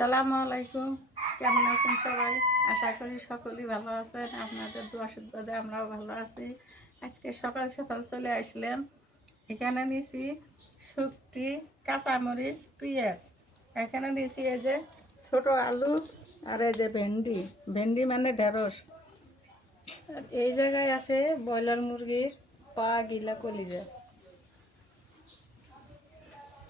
আসসালামু আলাইকুম। কেমন আছেন সবাই? আশা করি সকলেই ভালো আছেন। আপনাদের দোয়া সুদ্ধাতে আমরাও ভালো আছি। আজকে সকাল সকাল চলে আসলেন। এখানে নিছি শুক্তি কাঁচামরিচ, পেঁয়াজ। এখানে নিয়েছি এই যে ছোট আলু আর এই যে ভেন্ডি। ভেন্ডি মানে ঢেঁড়স। আর এই জায়গায় আছে ব্রয়লার মুরগির পা, গিলা, কলিজা।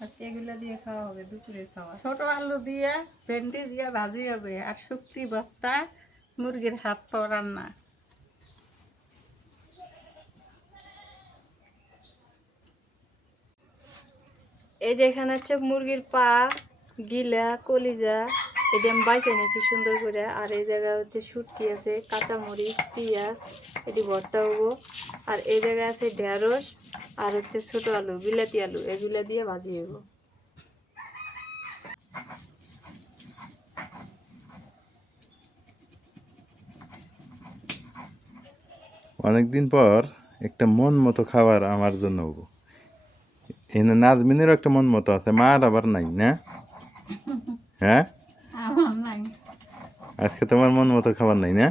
আজকে এগুলো দিয়ে খাওয়া হবে দুপুরের খাওয়া। ছোট আলু দিয়ে ভেন্ডি দিয়ে ভাজি হবে আর শুক্তি ভর্তা মুরগির হাত পাও রান্না। এই যে এখানে হচ্ছে মুরগির পা গিলা কলিজা এটা আমি বাইছে নিয়েছি সুন্দর করে আর এই জায়গায় হচ্ছে শুটকি আছে কাঁচামরিচ পেঁয়াজ এটি ভর্তা হব। আর এই জায়গায় আছে ঢেঁড়স আর হচ্ছে ছোট আলু বিলাতি আলু এগুলা দিয়ে ভাজি হব অনেকদিন পর একটা মন মতো খাবার আমার জন্য হব এখানে নাজমিনেরও একটা মন মতো আছে মার আবার নাই না? হ্যাঁ? আজকে তোমার মন মতো খাবার নাই না?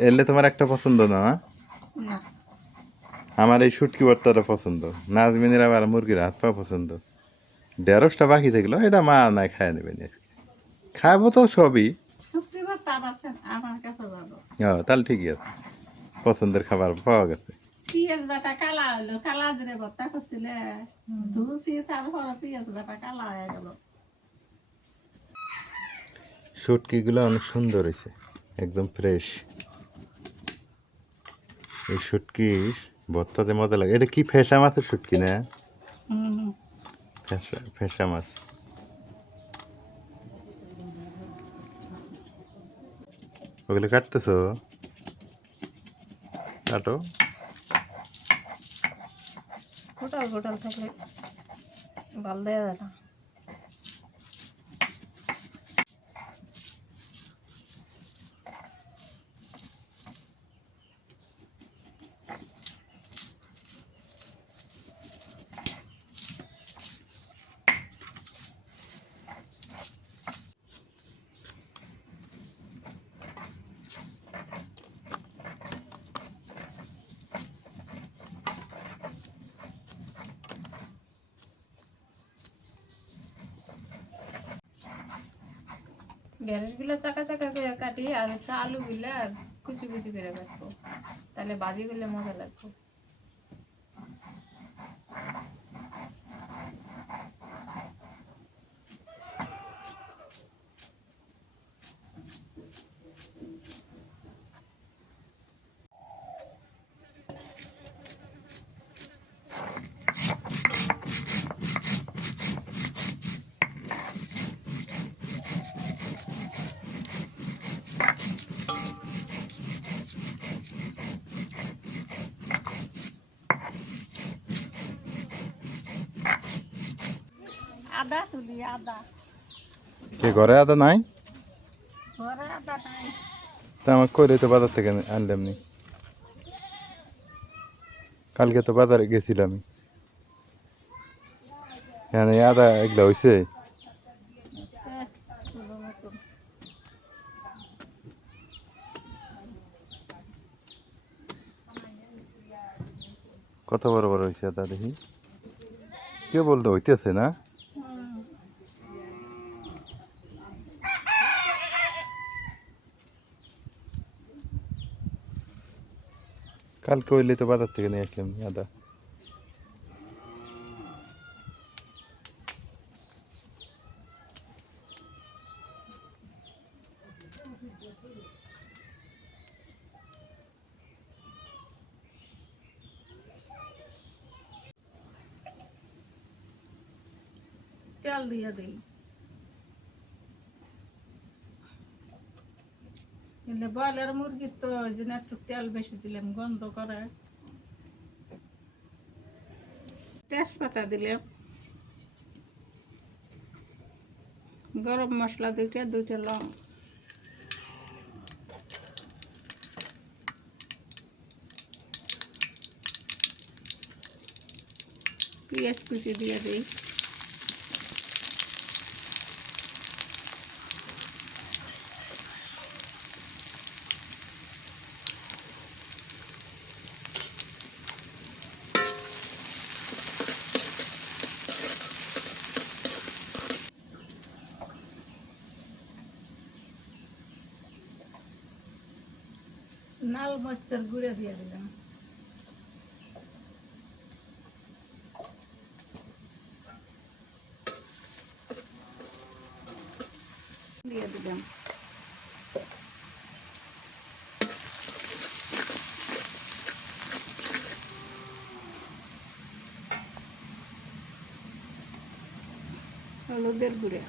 এলে তোমার একটা পছন্দ? না। আমার এই শুটকি ভর্তাটা পছন্দ। নাজমিনের আবার মুরগির হাত পা পছন্দ। ঢেঁড়সটা বাকি থাকল এটা মা নাই খায় নেবেন খাব তো সবই। হ্যাঁ তাহলে ঠিকই আছে। পছন্দের খাবার পাওয়া গেছে। পেঁয়াজ বাটা কালা হলো কালা জিরে ভর্তা করছিলে। ধুসি তারপর পেঁয়াজ বাটা কালা হয়ে গেল। শুটকিগুলো অনেক সুন্দর হয়েছে একদম ফ্রেশ এই ভর্তাতে মজা লাগে। এটা কি ফেসা মাছের শুটকি না? ফেসা মাছ। ওগুলো কাটতেছো? কাটো। গোটাল গোটাল থাকলে ভালো দেওয়া যায় না। গ্যারেজগুলো চাকা চাকা করে কাটি আর হচ্ছে আলুগুলো কুচি কুচি করে কাটবো। তাহলে বাজি করলে মজা লাগবে। আদা। কে ঘরে আদা নাই? ঘরে আদা নাই। তা আমার করে তো বাজার থেকে আনলাম নি। কালকে তো বাজারে গেছিলাম। এখানে আদা এগুলা হয়েছে কত বড় বড় হয়েছে আদা দেখি? কেউ বলতো হইতেছে না? কালকে হইলে তো বাজার থেকে নিয়ে আসলাম আদা তেল দিয়ে দিই এলে ব্রয়লার মুরগির তো ওই জন্য একটু তেল বেশি দিলাম, গন্ধ করে। তেজপাতা দিলাম। গরম মশলা দুইটা দুইটা লং। পেঁয়াজ কুচি দিয়ে দিই। মরিচের গুঁড়ে দিয়ে দিলাম। দিয়ে দিলাম। হলুদের গুঁড়ে।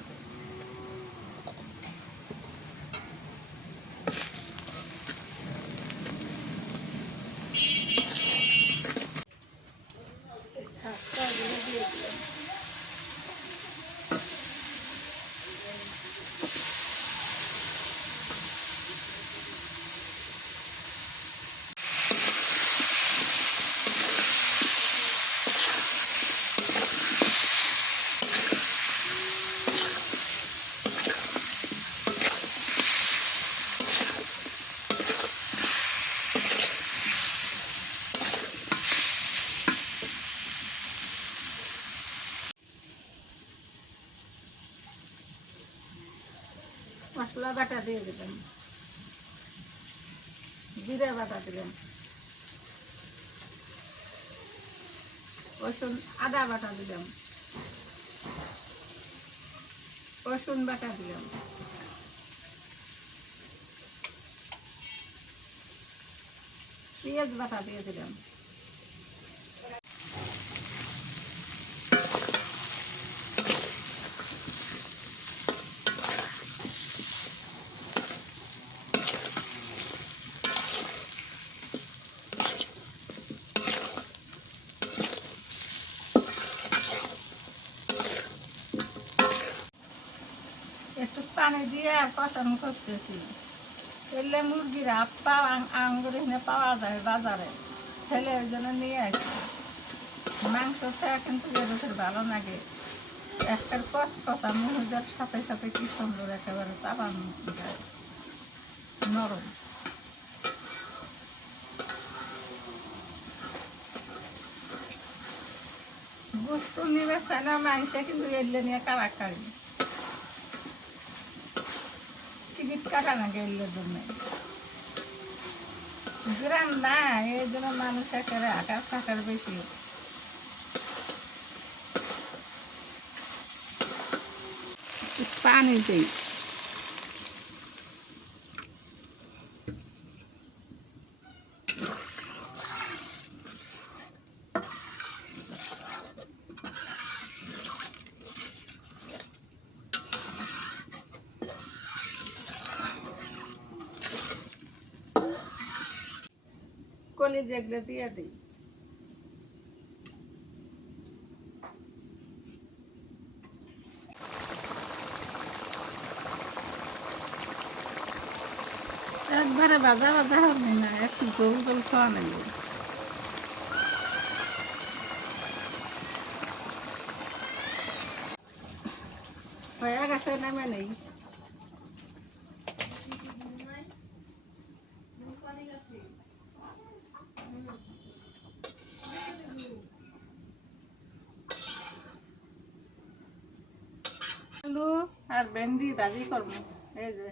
বাটা দিয়ে দিলাম জিরে বাটা দিলাম রসুন, আদা বাটা দিলাম। রসুন বাটা দিলাম। পেঁয়াজ বাটা দিয়ে দিলাম একটু দিয়ে কষানো করতেছি। এলে মুরগিরা পাওয়া আঙ্গুর এখানে পাওয়া যায় বাজারে। ছেলে ওই জন্য নিয়ে আসে। মাংস ছাড়া কিন্তু এদের ভালো লাগে। একটা কষ কষা মুহুদের সাথে সাথে কি সুন্দর একেবারে চাবান যায়। নরম। গোস্ত নিবে না মাংসে কিন্তু এলে নিয়ে কারাকারি কাটা না গেলের জন্য গ্রাম না এই জন্য মানুষ একেবারে আকাশ থাকার বেশি পানি দিই। কলি যেগুলো দিয়ে দিই একবারে বাজা বাজা হবে না একটু গোল গোল খাওয়া নেই হয়ে গেছে নামে নেই আলু আর ভেন্ডি ভাজি করব। এই যে।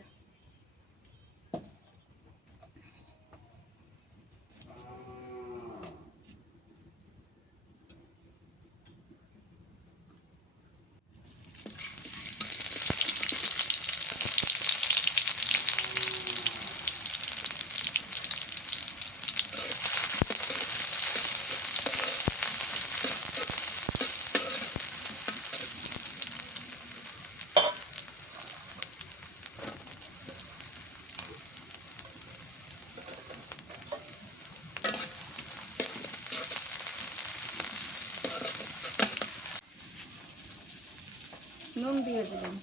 নুন দিয়ে দিলাম।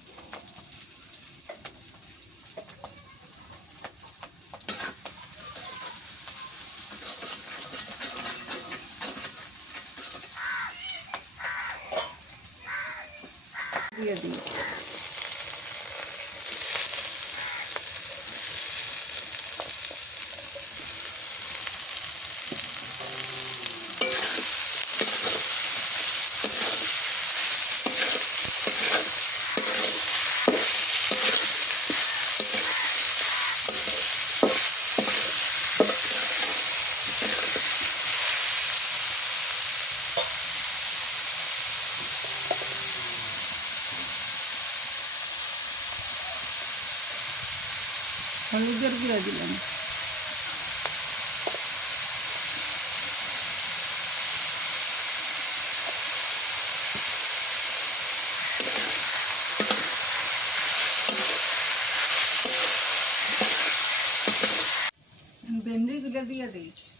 age.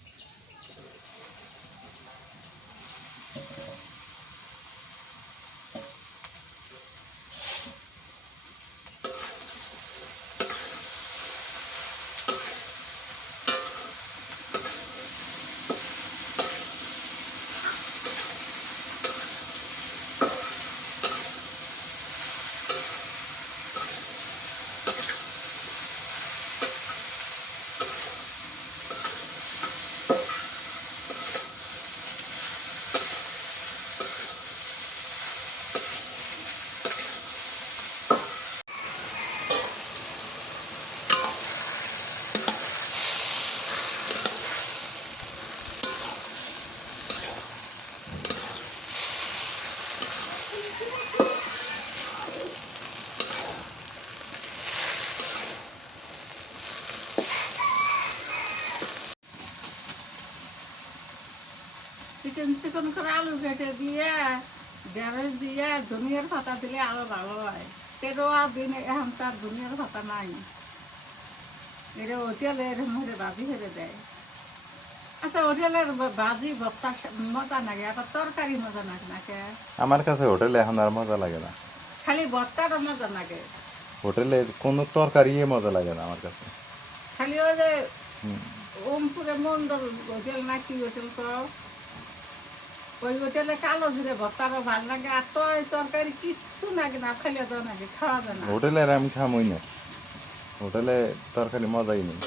চিকেন করে আলু কেটে দিয়ে ঢেঁড়স দিয়ে ধনিয়ার পাতা দিলে আরও ভালো হয়। তেরোয়া দিন এখন তার ধনিয়ার পাতা নাই। এটা হোটেলের মরে ভাজি হেরে দেয়। আচ্ছা হোটেলের ভাজি ভর্তা মজা লাগে আবার তরকারি মজা লাগে নাকি? আমার কাছে হোটেলে এখন আর মজা লাগে না। খালি ভর্তাটা মজা লাগে হোটেলে কোনো তরকারি মজা লাগে না আমার কাছে। খালি ওই যে। ওমপুরে মন্ডল হোটেল না কি হোটেল তো? ওই হোটেলে কালো জিরে ভর্তারও ভালো লাগে। আর তো তরকারি কিচ্ছু লাগে না খাইলে তো নাকি খাওয়া যায় না। হোটেলে আর আমি খামই না। হোটেলে তরকারি মজাই নেই।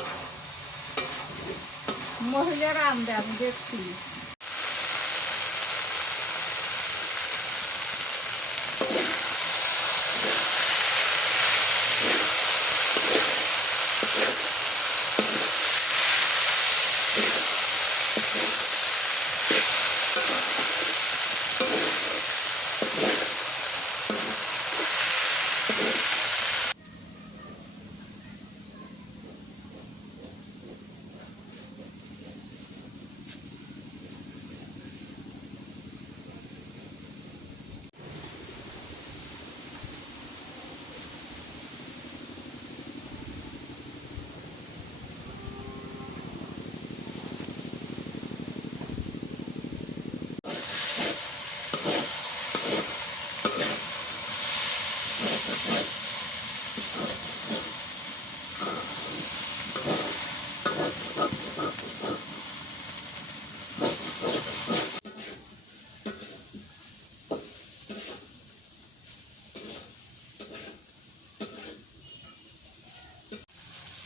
মহিলারা আনবে আমি দেখছি।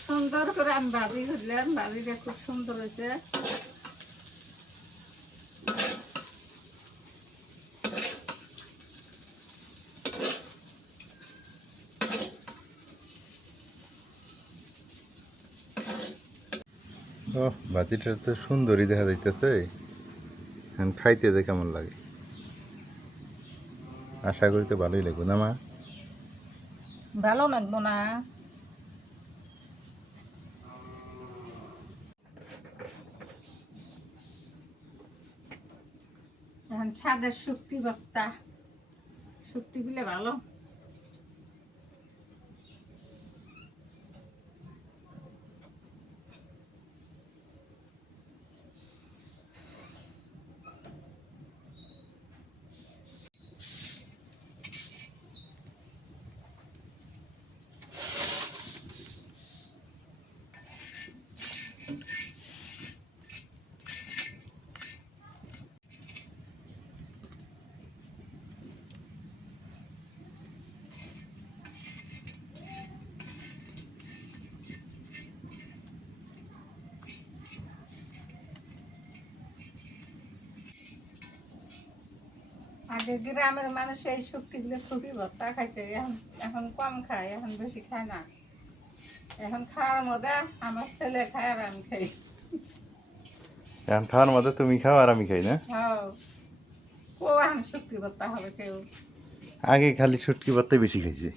সুন্দর করে আমি ভাজি করলাম ভাজিটা খুব সুন্দর হয়েছে ও বাতিটা তো সুন্দরই দেখা যাইতেছে। এখন খাইতে যে কেমন লাগে। আশা করি তো ভালোই লাগবে, না মা? ভালো লাগবো না। এখন ছাদের শুক্তি বক্তা। শুক্তি দিলে ভালো। আগে গ্রামের মানুষ এই শুক্তিগুলো খুবই ভর্তা খাইছে এখন এখন কম খায় এখন বেশি খায় না। এখন খাওয়ার মধ্যে আমার ছেলে খায় আর আমি খাই। এখন খাওয়ার মধ্যে তুমি খাও আর আমি খাই না? হ্যাঁ। ও এখন শুক্তি ভর্তা হবে কেউ। আগে খালি শুটকি ভর্তা বেশি খাইছি।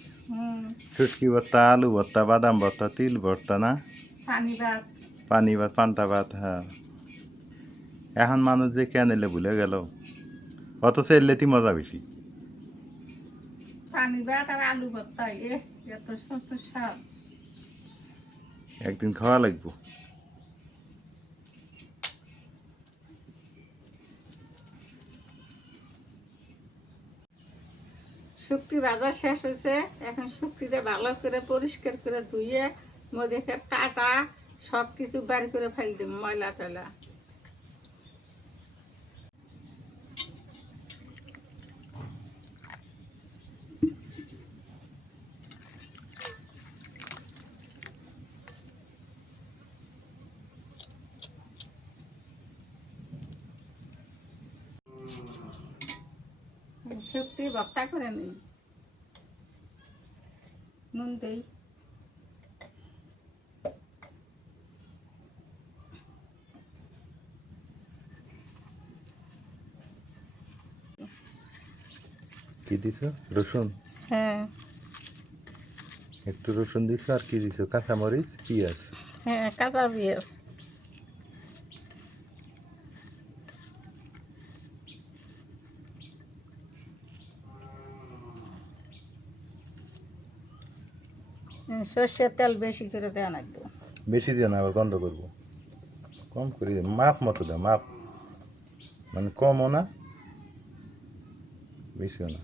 শুটকি ভর্তা আলু ভর্তা বাদাম ভর্তা তিল ভর্তা না? পানি ভাত। পানি ভাত পান্তা ভাত হ্যাঁ। এখন মানুষ যে কেন এলে ভুলে গেল। অথচ এলেতি মজা বেশি পানি ভাত আর আলু ভর্তা এ এত সুন্দর স্বাদ একদিন খাওয়া লাগবো শুকটি ভাজা শেষ হয়েছে এখন শুকটিটা ভালো করে পরিষ্কার করে ধুয়ে মধ্যে কাটা সব কিছু বাড়ি করে ফেল দিব ময়লা টয়লা ভর্তা করে নিই নুন দেই কি দিছ রসুন হ্যাঁ একটু রসুন দিছ আর কি দিছ কাঁচামরিচ পেঁয়াজ হ্যাঁ কাঁচা পেঁয়াজ সর্ষের তেল বেশি করে দেওয়া লাগবে। বেশি দিয়ে না আবার গন্ধ করব। কম করে দে মাপ মতো দাও মাপ। মানে কমও না বেশিও না।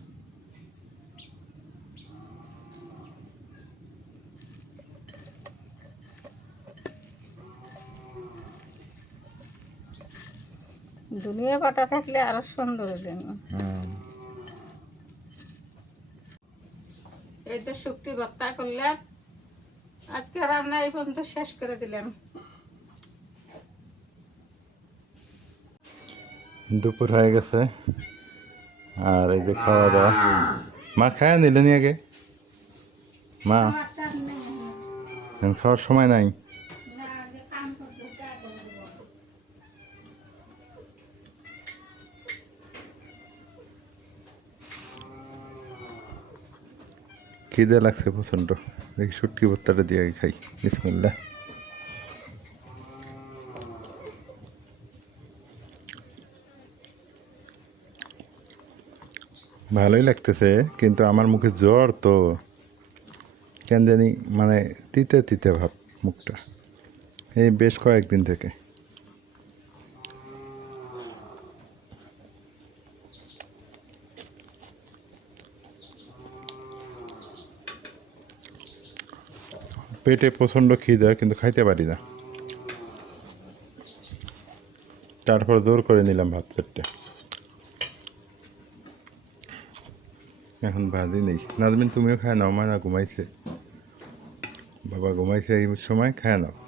দুনিয়া পাতা থাকলে আরও সুন্দর হুম। এই তো শুক্তি ভর্তা করলাম। আজকে রান্না এই পর্যন্ত শেষ করে দিলাম। দুপুর হয়ে গেছে। আর এই যে খাওয়া দাওয়া। মা খায় নিলেনি আগে? মা? খাওয়ার সময় নাই? খিদে লাগছে প্রচণ্ড। দেখি শুটকি ভর্তাটা দিয়ে খাই। বিসমিল্লা ভালোই লাগতেছে, কিন্তু আমার মুখে জ্বর তো। কেন জানি মানে তিতে তিতে ভাব মুখটা। এই বেশ কয়েকদিন থেকে। পেটে প্রচণ্ড খিদে, কিন্তু খাইতে পারি না। তারপর জোর করে নিলাম ভাত পেটটা। এখন ভাজি নেই। নাজমিন, তুমিও খায় নাও, মা না ঘুমাইছে। বাবা ঘুমাইছে এই সময়, খায় নাও।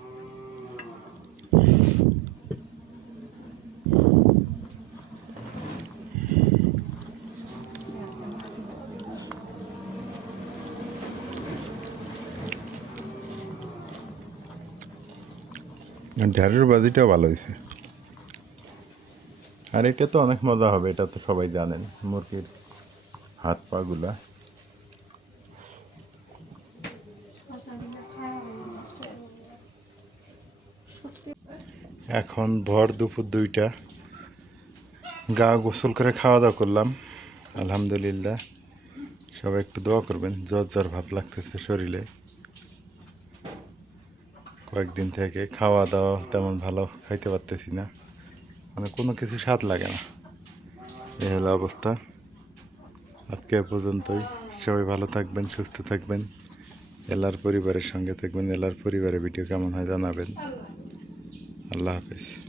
ঝাড়ের বাজিটাও ভালো হয়েছে। আর এটা তো অনেক মজা হবে, এটা তো সবাই জানেন, মুরগির হাত পাগুলা। এখন ভর দুপুর দুইটা, গা গোসল করে খাওয়া দাওয়া করলাম, আলহামদুলিল্লাহ। সবাই একটু দোয়া করবেন, জ্বর জ্বর ভাব লাগতেছে শরীরে। কয়েকদিন থেকে খাওয়া দাওয়া তেমন ভালো খাইতে পারতেছি না। মানে কোনো কিছু স্বাদ লাগে না। এ হলো অবস্থা। আজকে পর্যন্তই। সবাই ভালো থাকবেন, সুস্থ থাকবেন। এলার পরিবারের সঙ্গে থাকবেন, এলার পরিবারের ভিডিও কেমন হয় জানাবেন। আল্লাহ হাফেজ।